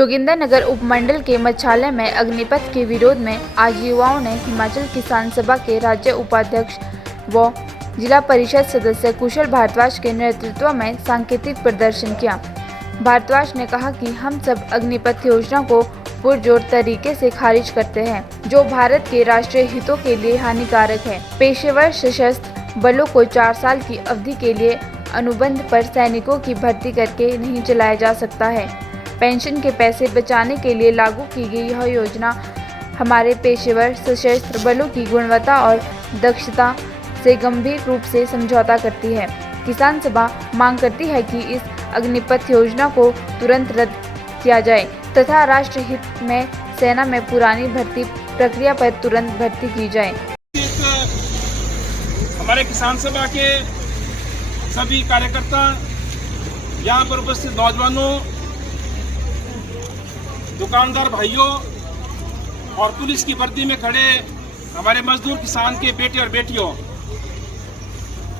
जोगिंदरनगर उपमंडल के मच्छालय में अग्निपथ के विरोध में आज युवाओं ने हिमाचल किसान सभा के राज्य उपाध्यक्ष व जिला परिषद सदस्य कुशल भारद्वाज के नेतृत्व में सांकेतिक प्रदर्शन किया। भारद्वाज ने कहा कि हम सब अग्निपथ योजना को पुरजोर तरीके से खारिज करते हैं, जो भारत के राष्ट्रीय हितों के लिए हानिकारक है। पेशेवर सशस्त्र बलों को 4 साल की अवधि के लिए अनुबंध पर सैनिकों की भर्ती करके नहीं चलाया जा सकता है। पेंशन के पैसे बचाने के लिए लागू की गई यह योजना हमारे पेशेवर सशस्त्र बलों की गुणवत्ता और दक्षता से गंभीर रूप से समझौता करती है। किसान सभा मांग करती है कि इस अग्निपथ योजना को तुरंत रद्द किया जाए तथा राष्ट्र हित में सेना में पुरानी भर्ती प्रक्रिया पर तुरंत भर्ती की जाए। हमारे किसान सभा के सभी कार्यकर्ता, यहाँ पर उपस्थित नौजवानों, दुकानदार भाइयों और पुलिस की वर्दी में खड़े हमारे मजदूर किसान के बेटे और बेटियों,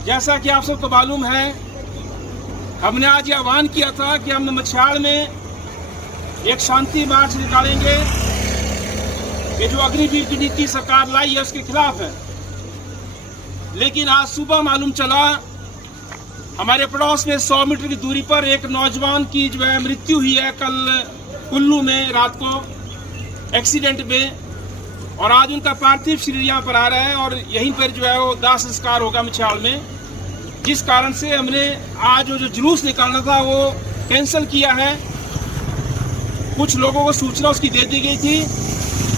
जैसा कि आप सबको मालूम है, हमने आज ये आह्वान किया था कि हम मच्छाड़ में एक शांति मार्च निकालेंगे। ये जो अग्निवीर की नीति सरकार लाई है उसके खिलाफ है। लेकिन आज सुबह मालूम चला हमारे पड़ोस में 100 मीटर की दूरी पर एक नौजवान की जो है मृत्यु हुई है कल कुल्लू में रात को एक्सीडेंट में, और आज उनका पार्थिव शरीर यहाँ पर आ रहा है और यहीं पर जो है वो दाह संस्कार होगा मच्छाड़ में। जिस कारण से हमने आज जो जुलूस निकालना था वो कैंसिल किया है। कुछ लोगों को सूचना उसकी दे दी गई थी,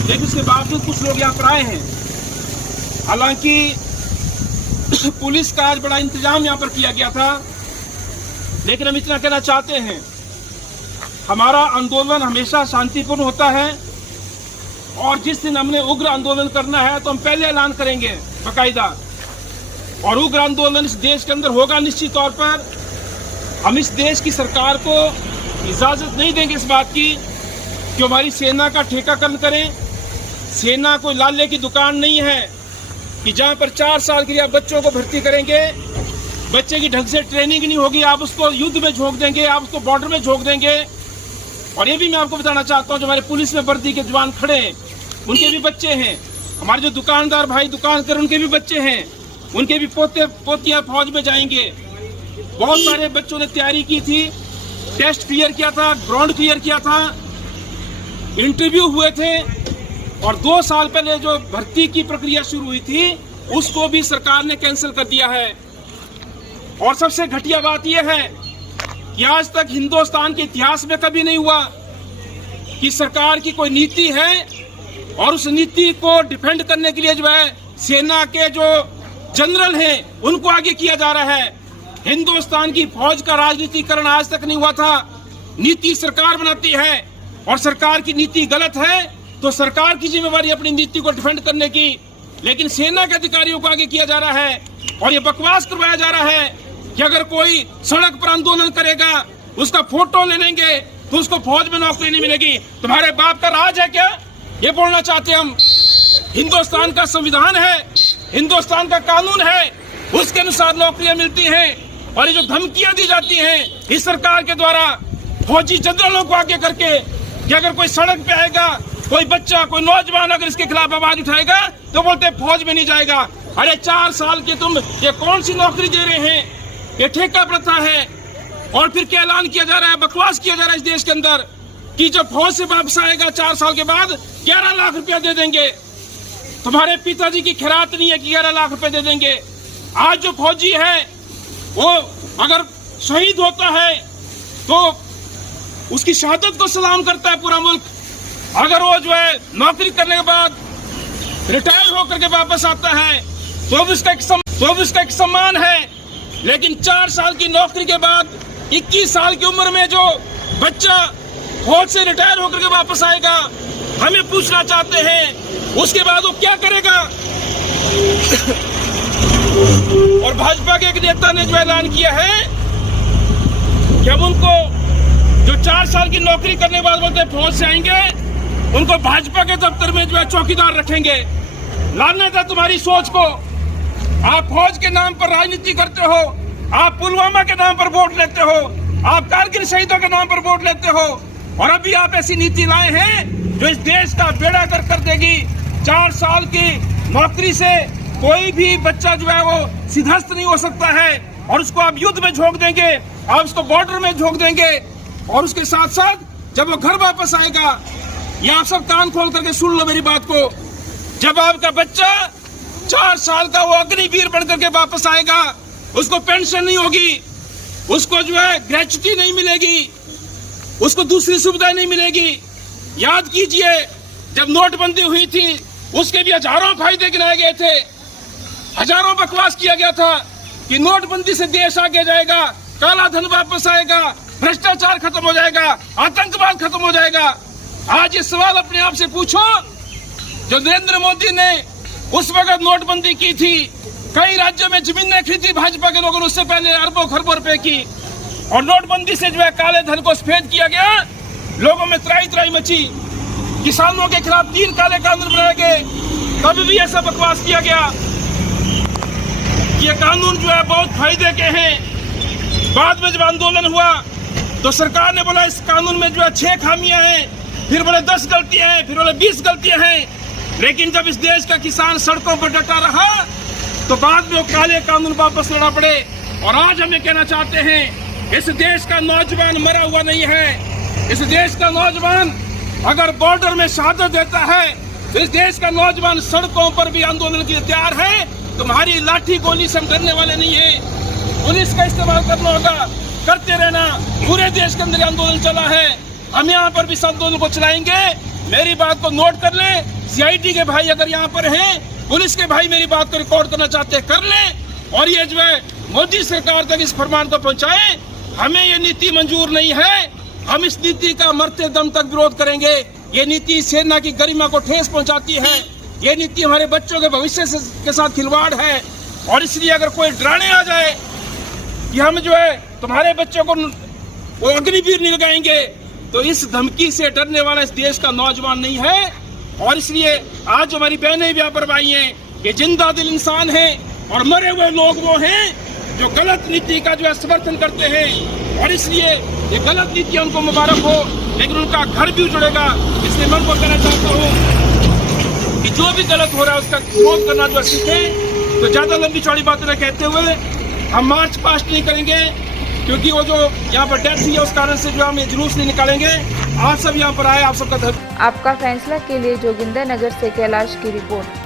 लेकिन उसके बावजूद कुछ लोग यहाँ पर आए हैं। हालांकि पुलिस का आज बड़ा इंतजाम यहाँ पर किया गया था, लेकिन हम इतना कहना चाहते हैं, हमारा आंदोलन हमेशा शांतिपूर्ण होता है और जिस दिन हमने उग्र आंदोलन करना है तो हम पहले ऐलान करेंगे बाकायदा, और उग्र आंदोलन इस देश के अंदर होगा निश्चित तौर पर। हम इस देश की सरकार को इजाजत नहीं देंगे इस बात की कि हमारी सेना का ठेकाकरण करें। सेना कोई लाले की दुकान नहीं है कि जहां पर 4 साल के लिए बच्चों को भर्ती करेंगे, बच्चे की ढंग से ट्रेनिंग नहीं होगी, आप उसको युद्ध में झोंक देंगे, आप उसको बॉर्डर में झोंक देंगे। और ये भी मैं आपको बताना चाहता हूँ, जो हमारे पुलिस में वर्दी के जवान खड़े हैं उनके भी बच्चे हैं, हमारे जो दुकानदार भाई दुकान कर उनके भी बच्चे हैं, उनके भी पोते पोतियां फौज में जाएंगे। बहुत सारे बच्चों ने तैयारी की थी, टेस्ट क्लियर किया था, ग्राउंड क्लियर किया था, इंटरव्यू हुए थे, और 2 साल पहले जो भर्ती की प्रक्रिया शुरू हुई थी उसको भी सरकार ने कैंसिल कर दिया है। और सबसे घटिया बात यह है कि आज तक हिंदुस्तान के इतिहास में कभी नहीं हुआ कि सरकार की कोई नीति है और उस नीति को डिफेंड करने के लिए जो है सेना के जो जनरल हैं उनको आगे किया जा रहा है। हिंदुस्तान की फौज का राजनीतिकरण आज तक नहीं हुआ था। नीति सरकार बनाती है और सरकार की नीति गलत है तो सरकार की जिम्मेवारी अपनी नीति को डिफेंड करने की, लेकिन सेना के अधिकारियों को आगे किया जा रहा है। और ये बकवास करवाया जा रहा है कि अगर कोई सड़क पर आंदोलन करेगा उसका फोटो ले लेंगे तो उसको फौज में नौकरी नहीं मिलेगी। तुम्हारे बाप का राज है क्या? ये बोलना चाहते हम। हिंदुस्तान का संविधान है, हिंदुस्तान का कानून है, उसके अनुसार नौकरियां मिलती हैं। और ये जो धमकियां दी जाती हैं इस सरकार के द्वारा फौजी जनरलों को आगे करके कि अगर कोई सड़क पे आएगा, कोई बच्चा, कोई नौजवान अगर इसके खिलाफ आवाज उठाएगा तो बोलते फौज में नहीं जाएगा। अरे 4 साल की तुम ये कौन सी नौकरी दे रहे हैं? ये ठेका प्रथा है। और फिर क्या ऐलान किया जा रहा है, बकवास किया जा रहा है इस देश के अंदर कि जब फौज से वापस आएगा 4 साल के बाद 11 लाख रुपया दे देंगे। तुम्हारे पिताजी की खैरात नहीं है कि 11 लाख रुपए दे देंगे। आज जो फौजी है वो अगर शहीद होता है तो उसकी शहादत को सलाम करता है पूरा मुल्क। अगर वो जो है नौकरी करने के बाद रिटायर होकर के वापस आता है तो भी उसका एक सम्मान है। लेकिन 4 साल की नौकरी के बाद 21 साल की उम्र में जो बच्चा फौज से रिटायर होकर के वापस आएगा, हमें पूछना चाहते हैं उसके बाद वो क्या करेगा? और भाजपा के एक नेता ने जो ऐलान किया है कि हम उनको जो 4 साल की नौकरी करने के बाद बोलते फौज से आएंगे, उनको भाजपा के दफ्तर में जो है चौकीदार रखेंगे। लानत है तुम्हारी सोच को। आप फौज के नाम पर राजनीति करते हो, आप पुलवामा के नाम पर वोट लेते हो, आप कारगिल शहीदों के नाम पर वोट लेते हो, और अभी आप ऐसी नीति लाए हैं जो इस देश का बेड़ा गर्क कर देगी। 4 साल की नौकरी से कोई भी बच्चा जो है वो सिद्धस्त नहीं हो सकता है, और उसको आप युद्ध में झोंक देंगे, आप उसको बॉर्डर में झोंक देंगे, और उसके साथ साथ जब वो घर वापस आएगा, ये आप सब कान खोल करके सुन लो मेरी बात को, जब आपका बच्चा 4 साल का वो अग्निवीर बनकर के वापस आएगा, उसको पेंशन नहीं होगी, उसको जो है ग्रेच्युटी नहीं मिलेगी, उसको दूसरी सुविधाएं नहीं मिलेगी। याद कीजिए जब नोटबंदी हुई थी उसके भी हजारों फायदे गिनाए गए थे, हजारों बकवास किया गया था कि नोटबंदी से देश आगे जाएगा, काला धन वापस आएगा, भ्रष्टाचार खत्म हो जाएगा, आतंकवाद खत्म हो जाएगा। आज ये सवाल अपने आप से पूछो, जो नरेंद्र मोदी ने उस वक्त नोटबंदी की थी, कई राज्यों में जमीनें खरीदी भाजपा के लोगों ने, उससे पहले अरबों खरबों रुपए की, और नोटबंदी से जो है काले धन को सफेद किया गया, लोगों में त्राही त्राही मची, किसानों के खिलाफ 3 काले कानून बनाए गए, तब भी ऐसा बकवास किया गया कि ये कानून जो है बहुत फायदे के हैं। बाद में जब आंदोलन हुआ तो सरकार ने बोला इस कानून में जो है 6 खामियां हैं, फिर बोले 10 गलतियां हैं, फिर बोले 20 गलतियां हैं। लेकिन जब इस देश का किसान सड़कों पर डटा रहा तो बाद में वो काले कानून वापस लेना पड़े। और आज हमें कहना चाहते हैं, इस देश का नौजवान मरा हुआ नहीं है। इस देश का नौजवान अगर बॉर्डर में शहादत देता है तो इस देश का नौजवान सड़कों पर भी आंदोलन के लिए तैयार है। तुम्हारी लाठी गोली से हम डरने वाले नहीं है। पुलिस का इस्तेमाल करना होगा, करते रहना। पूरे देश के अंदर आंदोलन चला है, हम यहाँ पर भी इस आंदोलन को चलाएंगे। मेरी बात को नोट कर लें, CID के भाई अगर यहाँ पर हैं, पुलिस के भाई मेरी बात को रिकॉर्ड करना चाहते हैं कर लें, और ये जो है मोदी सरकार तक इस फरमान को पहुँचाएं। हमें ये नीति मंजूर नहीं है, हम इस नीति का मरते दम तक विरोध करेंगे। ये नीति सेना की गरिमा को ठेस पहुंचाती है, ये नीति हमारे बच्चों के भविष्य के साथ खिलवाड़ है। और इसलिए अगर कोई डराने आ जाए कि हम जो है तुम्हारे बच्चों को वो अग्निवीर नहीं लगाएंगे, तो इस धमकी से डरने वाला इस देश का नौजवान नहीं है। और इसलिए आज हमारी बहनें भी यहाँ पर आई हैं, ये जिंदा दिल इंसान हैं, और मरे हुए लोग वो हैं जो गलत नीति का जो है समर्थन करते हैं। और इसलिए ये गलत नीति उनको मुबारक हो, लेकिन उनका घर भी उजड़ेगा। इसलिए मैं उनको कहना चाहता हूँ कि जो भी गलत हो रहा है उसका विरोध करना जो सीखे। तो ज्यादा लंबी चौड़ी बातें न कहते हुए हम मार्च पास्ट नहीं करेंगे, क्योंकि वो जो यहाँ पर डेथ हुई है उस कारण से जो हम ये जुलूस नहीं निकालेंगे। आप सब यहाँ पर आए, आप सबका धन्यवाद। आपका फैसला के लिए जोगिंदर नगर से कैलाश की रिपोर्ट।